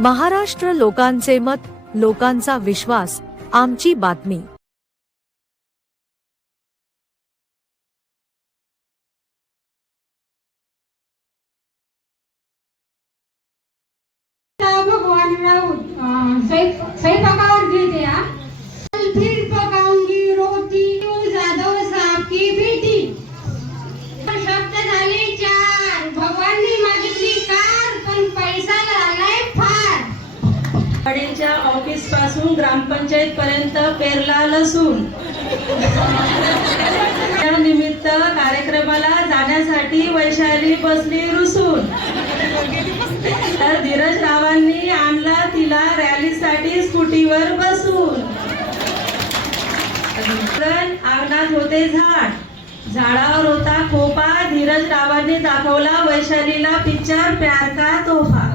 महाराष्ट्र लोकांचे मत, लोकांचा विश्वास, आमची बातमी। भगवान राउत सही पकावर देते आ फिर पकाऊंगी रोटी जादव साहब की बेटी शब्द झाले चार भगवाननी मागितली कार पण पैसा लागलाय फार वडीलच्या ऑफिस पासून ग्रामपंचायत पर्यंत पेरला लसूण त्या निमित्त कार्यक्रमाला जाण्यासाठी वैशाली बसली रुसून तर धीरज रावांनी आणला तिला रॅलीसाठी स्कूटीवर बसून अंगणात होते झाड झाडावर होता खोपा धीरज रावांनी दाखवला वैशालीला पिक्चर प्यार का तोहफा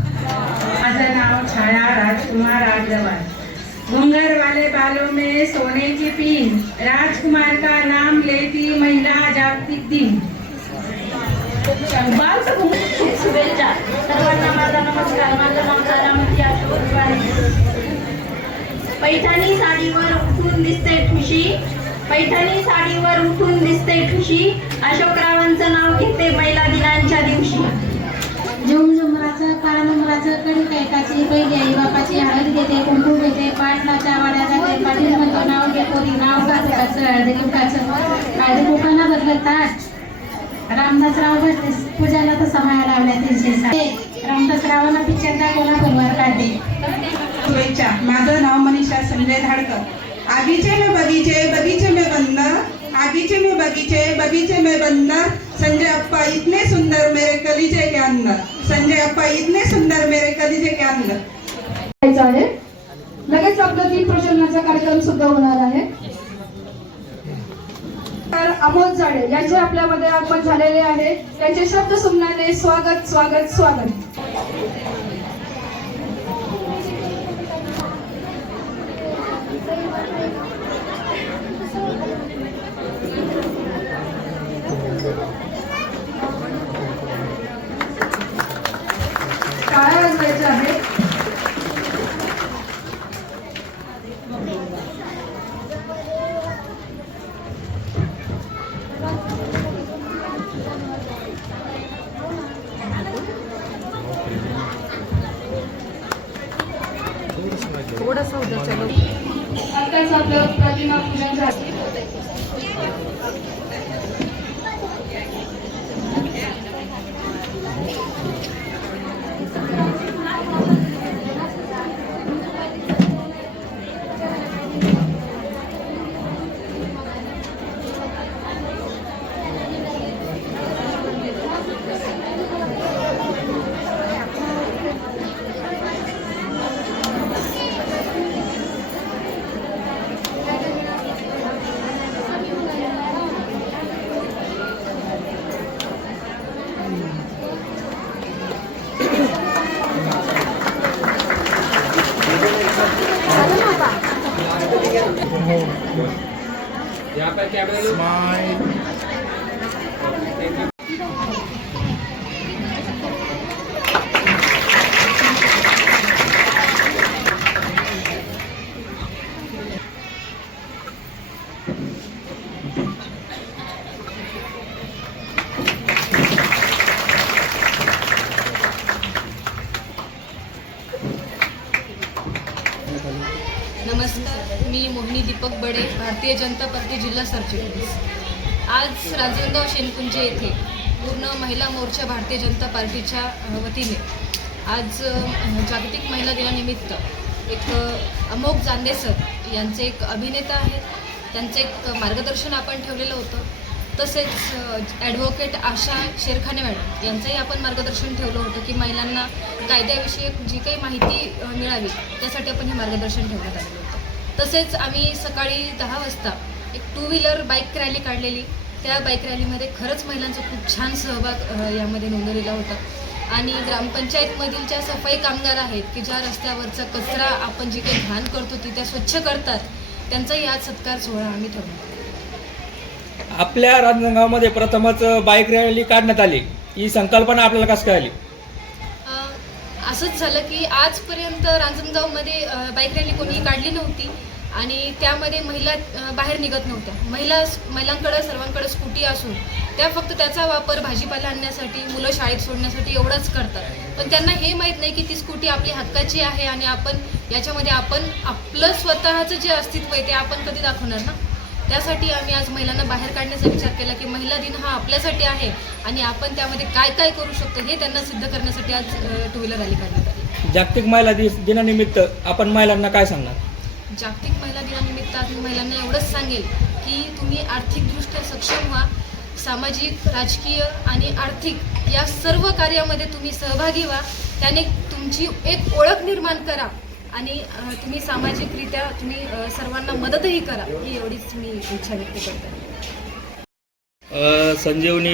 माझं नाव छाया राजकुमार अग्रवाल घुंगर वाले बालों में सोने की पिन राजकुमार का नाम लेती महिला जागतिक दिन शुभेच्छा सर्वांना माझा नमस्कार। माझं नाव तारामती अशोक वारे। पैठणी साडीवर उठून दिसते खुशी पैठणी साडीवर उठून दिसते खुशी अशोकरावांचं नाव घेते महिला दिनांच्या दिवशी झुमझुमराचं काळमुमराचं कणिकाची पहिली आई बापाची हळद घेते कुंकू घेते पाटलाच्या वाड्या जाते पाटील म्हणतो नाव घे कोरी नाव घातकाचं हळदी कुंकाचं हळदी कुंकाला बदलत ताट रामदासराव भरते पूजाला तर समाया लावल्या 360 रामदासरावांना पिक्चर दाखवला गुरुवार काढते शुभेच्छा। माझं नाव मनीषा संजय धाडकर। आगीचे में बगीचे बगीचे में बंदर आगीचे में बगीचे बगीचे में बंदर संजय अप्पा इतने सुंदर मेरे कलीजे के अंदर संजय अप्पा इतने सुंदर मेरे कलीजे के अंदर आहे। लगेच आपला दीप प्रज्वलनाचा कार्यक्रम सुद्धा होणार आहे। तर अमोल जाडे यांचे आपल्यामध्ये आगमन झालेले आहे। त्यांचे शब्द सुमनाने स्वागत स्वागत स्वागत। टाळ्या वाजवायच्या आहेत। थोडासा उधर चलो। आताच आपलं प्रतिमा पूजन झालं। नमस्कार, मी मोहिनी दीपक बडे, भारतीय जनता पार्टी जिल्हा सरचिटणीस। आज राजनांदगाव शेनकुंजे येथे पूर्ण महिला मोर्चा भारतीय जनता पार्टीच्या वतीने आज जागतिक महिला दिनानिमित्त एक अमोघ जांदे सर यांचे एक अभिनेता आहेत, त्यांचे एक मार्गदर्शन आपण ठेवलेलं होतं। तसेच ॲडव्होकेट आशा शेरखाने मॅडम यांचंही आपण मार्गदर्शन ठेवलं होतं की महिलांना कायद्याविषयक जी काही माहिती मिळावी त्यासाठी आपण हे मार्गदर्शन ठेवण्यात आलेलं होतं। तसेच आम्ही सकाळी 10 वाजता एक 2 व्हीलर बाईक रॅली काढलेली। त्या बाईक रॅलीमध्ये खरंच महिलांचा खूप छान सहभाग यामध्ये नोंदवलेला होता आणि ग्रामपंचायतमधील ज्या सफाई कामगार आहेत की ज्या रस्त्यावरचा कचरा आपण जे काही घाण करतो ती त्या स्वच्छ करतात, त्यांचाही आज सत्कार सोहळा आम्ही ठेवला। आपल्या राजनांदगावमध्ये प्रथमच बाईक रॅली काढण्यात आली, ही संकल्पना आपल्याला कसं काय आली? असंच झालं की आजपर्यंत रांजणगावमध्ये बाईक रॅली कोणी काढली नव्हती आणि त्यामध्ये महिला बाहेर निघत नव्हत्या. महिलांकडं सर्वांकडे स्कूटी असून त्या फक्त त्याचा वापर भाजीपाला आणण्यासाठी, मुलं शाळेत सोडण्यासाठी एवढंच करतात. पण त्यांना हे माहीत नाही की ती स्कूटी आपली हक्काची आहे आणि आपण याच्यामध्ये आपलं स्वतःचं जे अस्तित्व आहे ते आपण कधी दाखवणार ना. त्यासाठी आम्ही आज महिलांना बाहेर काढण्याचा विचार केला की महिला दिन हा आपल्यासाठी आहे आणि आपण त्यामध्ये काय काय करू शकतो हे त्यांना सिद्ध करण्यासाठी आज टू व्हीलर रॅली काढण्यात आली. जागतिक महिला दिनानिमित्त आपण महिलांना काय सांगणार? जागतिक महिला दिनानिमित्त आज मी महिलांना एवढंच सांगेल की तुम्ही आर्थिकदृष्ट्या सक्षम व्हा, सामाजिक, राजकीय आणि आर्थिक या सर्व कार्यामध्ये तुम्ही सहभागी व्हा. त्याने तुमची एक ओळख निर्माण करा आणि तुम्ही सामाजिकरित्या तुम्ही सर्वांना मदतही करा, ही एवढीच मी इच्छा व्यक्त करते. संजीवनी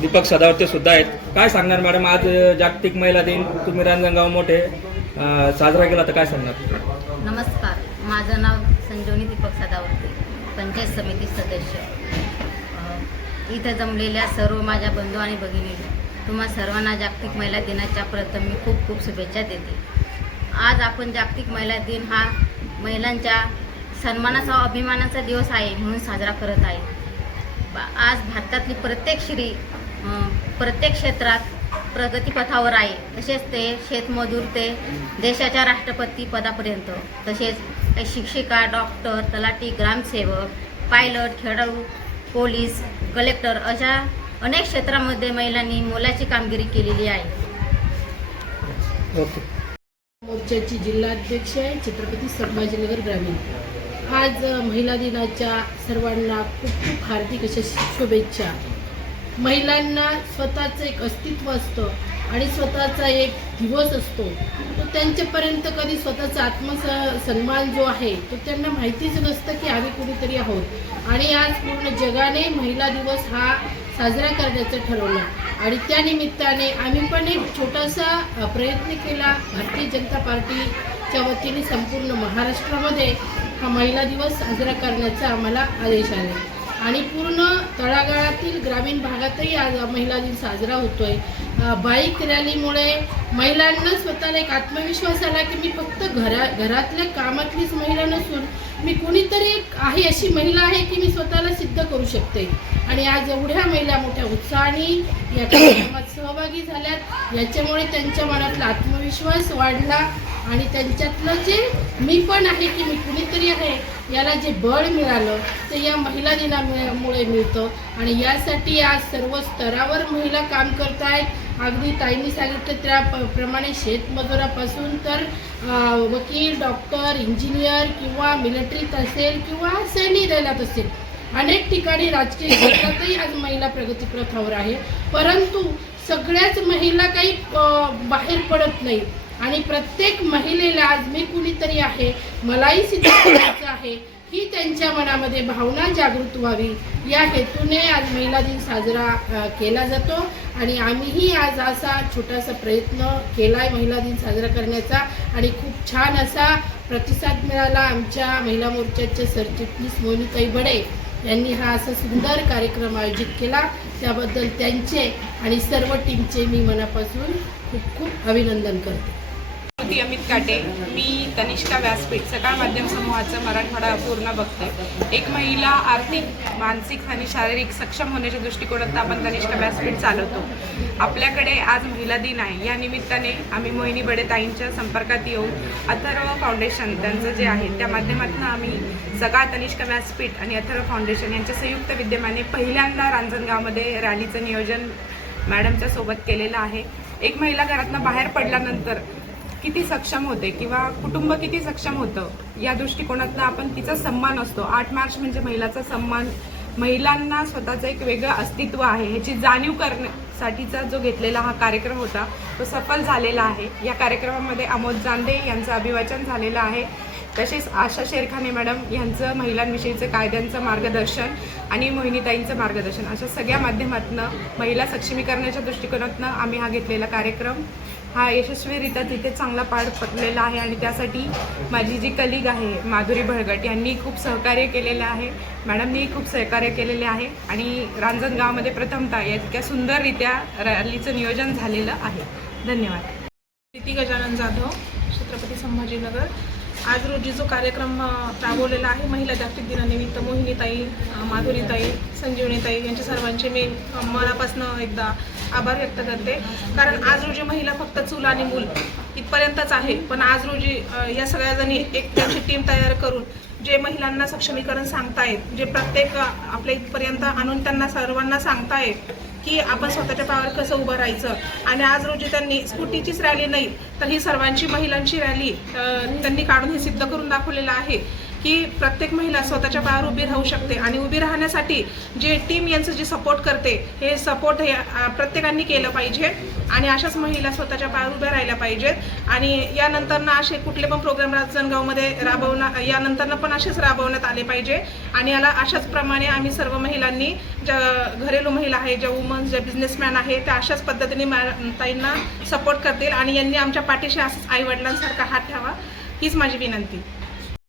दीपक सदावर्ते सुद्धा आहेत. काय सांगणार मॅडम, आज जागतिक महिला दिन तुम्ही रांजणगाव मोठे साजरा केला तर काय सांगणार? नमस्कार, माझं नाव संजीवनी दीपक सदावर्ते, पंचायत समिती सदस्य. इथं जमलेल्या सर्व माझ्या बंधू आणि भगिनी तुम्हा सर्वांना जागतिक महिला दिनाच्या प्रथम मी खूप खूप शुभेच्छा देते. आज आपण जागतिक महिला दिन हा महिलांच्या सन्मानाचा अभिमानाचा दिवस आहे म्हणून साजरा करत आहे. आज भारतातली प्रत्येक स्त्री प्रत्येक क्षेत्रात प्रगतीपथावर आहे. तसेच ते शेतमजूर ते देशाच्या राष्ट्रपती पदापर्यंत, तसेच शिक्षिका, डॉक्टर, तलाठी, ग्रामसेवक, पायलट, खेळाडू, पोलीस, कलेक्टर अशा अनेक क्षेत्रामध्ये महिलांनी मोलाची कामगिरी केलेली आहे. ओके. मोर्चाची जिल्हाध्यक्ष आहे, छत्रपती संभाजीनगर ग्रामीण. आज महिला दिनाच्या सर्वांना खूप खूप हार्दिक अशा शुभेच्छा. महिलांना स्वतःचं एक अस्तित्व असतं आणि स्वतःचा एक दिवस असतो, तो त्यांच्यापर्यंत कधी स्वतःचा सन्मान जो आहे तो त्यांना माहितीच नसतं की आम्ही कुणीतरी आहोत. आणि आज पूर्ण जगाने महिला दिवस हा साजरा करण्याचं ठरवलं आणि त्या निमित्ताने आम्ही पण एक छोटासा प्रयत्न केला. भारतीय जनता पार्टीच्या वतीने संपूर्ण महाराष्ट्रामध्ये हा महिला दिवस साजरा करण्याचा आम्हाला आदेश आले आणि पूर्ण तळागाळातील ग्रामीण भागातही आज महिला दिन साजरा होतोय. बाईक रॅलीमुळे महिलांना स्वतःला एक आत्मविश्वास आला की मी फक्त घरातल्या कामातलीच महिला नसून मी कुणीतरी आहे अशी महिला आहे की मी स्वतःला सिद्ध करू शकते. आणि आज एवढ्या महिला मोठ्या उत्साहाने या कार्यक्रमात सहभागी झाल्यात. याच्यामुळे त्यांच्या मनातला आत्मविश्वास वाढला आणि त्यांच्यातलं जे मी पण आहे की मी कुणीतरी आहे याला जे बळ मिळालं ते या महिला दिनामुळे मिळतं. आणि यासाठी आज सर्व स्तरावर महिला काम करत आहेत. अगदी ताईंनी सांगितलं त्याप्रमाणे शेतमजुरापासून तर वकील, डॉक्टर, इंजिनियर किंवा मिलिटरीत असेल किंवा सैन्य दलात असेल, अनेक ठिकाणी राजकीय क्षेत्रातही आज महिला प्रगतीपथावर आहे. परंतु सगळ्याच महिला काही बाहेर पडत नाही आणि प्रत्येक महिलेला आज मी कुणीतरी आहे, मलाही सिद्ध करायचं आहे ही त्यांच्या मनामध्ये भावना जागृत व्हावी या हेतूने आज महिला दिन साजरा केला जातो. आणि आम्हीही आज असा छोटासा प्रयत्न केला आहे महिला दिन साजरा करण्याचा आणि खूप छान असा प्रतिसाद मिळाला. आमच्या महिला मोर्चाचे सरचिटणीस मोहिनीताई बडे यांनी हा असा सुंदर कार्यक्रम आयोजित केला, त्याबद्दल त्यांचे आणि सर्व टीमचे मी मनापासून खूप खूप अभिनंदन करते. अमित काटे, मी तनिष्का व्यासपीठ सकाळ माध्यम समूहाचं मराठवाडा पूर्ण बघते. एक महिला आर्थिक, मानसिक आणि शारीरिक सक्षम होण्याच्या दृष्टिकोनात आपण तनिष्का व्यासपीठ चालवतो. आपल्याकडे आज महिला दिन आहे, या निमित्ताने आम्ही मोहिनी बडे ताईंच्या संपर्कात येऊन अथर्व फाउंडेशन त्यांचं जे आहे त्या माध्यमातून आम्ही सकाळ तनिष्का व्यासपीठ आणि अथर्व फाउंडेशन यांच्या संयुक्त विद्यमाने पहिल्यांदा रांजणगावमध्ये रॅलीचं नियोजन मॅडमच्या सोबत केलेलं आहे. एक महिला घरातनं बाहेर पडल्यानंतर किती सक्षम होते किंवा कुटुंब किती सक्षम होतं या दृष्टिकोनातनं आपण तिचा सन्मान असतो. 8 मार्च म्हणजे महिलाचा सन्मान. महिलांना स्वतःचं एक वेगळं अस्तित्व आहे ह्याची जाणीव करण्यासाठीचा जो घेतलेला हा कार्यक्रम होता तो सफल झालेला आहे. या कार्यक्रमामध्ये अमोद जांदे यांचं अभिवाचन झालेलं आहे. तसेच आशा शेरखाने मॅडम यांचं महिलांविषयीचं कायद्यांचं मार्गदर्शन आणि मोहिनीताईंचं मार्गदर्शन अशा सगळ्या माध्यमातून महिला सक्षमीकरणाच्या दृष्टिकोनातून आम्ही हा घेतलेला कार्यक्रम हा यशस्वीरित्या तिथे चांगला पार पडलेला आहे. आणि त्यासाठी माझी जी कलिग आहे माधुरी भळगट यांनी खूप सहकार्य केलेलं आहे, मॅडमनी खूप सहकार्य केलेले आहे आणि रांजणगावमध्ये प्रथमतः इतक्या सुंदररित्या रॅलीचं नियोजन झालेलं आहे. धन्यवाद. प्रीती गजानन जाधव, छत्रपती संभाजीनगर. आज रोजी जो कार्यक्रम राबवलेला आहे महिला जागतिक दिनानिमित्त मोहिनीताई, माधुरीताई, संजीवनीताई यांचे सर्वांचे मी मनापासून एकदा आभार व्यक्त करते. कारण आज रोजी महिला फक्त चूल आणि मूल इथपर्यंतच आहे, पण आज रोजी या सगळ्याजणी एक त्यांची टीम तयार करून जे महिलांना सक्षमीकरण सांगतायत, जे प्रत्येक आपल्या इथपर्यंत आणून त्यांना सर्वांना सांगतायत की आपण स्वतःच्या पायावर कसं उभं राहायचं. आणि आज रोजी त्यांनी स्कूटीचीच रॅली नाही तर ही सर्वांची महिलांची रॅली त्यांनी काढून हे सिद्ध करून दाखवलेलं आहे की प्रत्येक महिला स्वतःच्या पायावर उभी राहू शकते. आणि उभी राहण्यासाठी जे टीम यांचं जे सपोर्ट करते हे सपोर्ट हे प्रत्येकांनी केलं पाहिजे. आणि अशाच महिला स्वतःच्या पायावर उभ्या राहिल्या पाहिजेत. आणि यानंतरनं असे कुठले पण प्रोग्राम रांजणगावमध्ये यानंतरनं पण असेच राबवण्यात आले पाहिजे. आणि याला अशाच प्रमाणे आम्ही सर्व महिलांनी, ज्या घरेलू महिला आहेत, ज्या वुमन्स, ज्या बिझनेसमॅन आहेत, त्या अशाच पद्धतीने ताईंना सपोर्ट करतील आणि यांनी आमच्या पाठीशी असंच आईवडिलांसारखा हात ठेवा हीच माझी विनंती.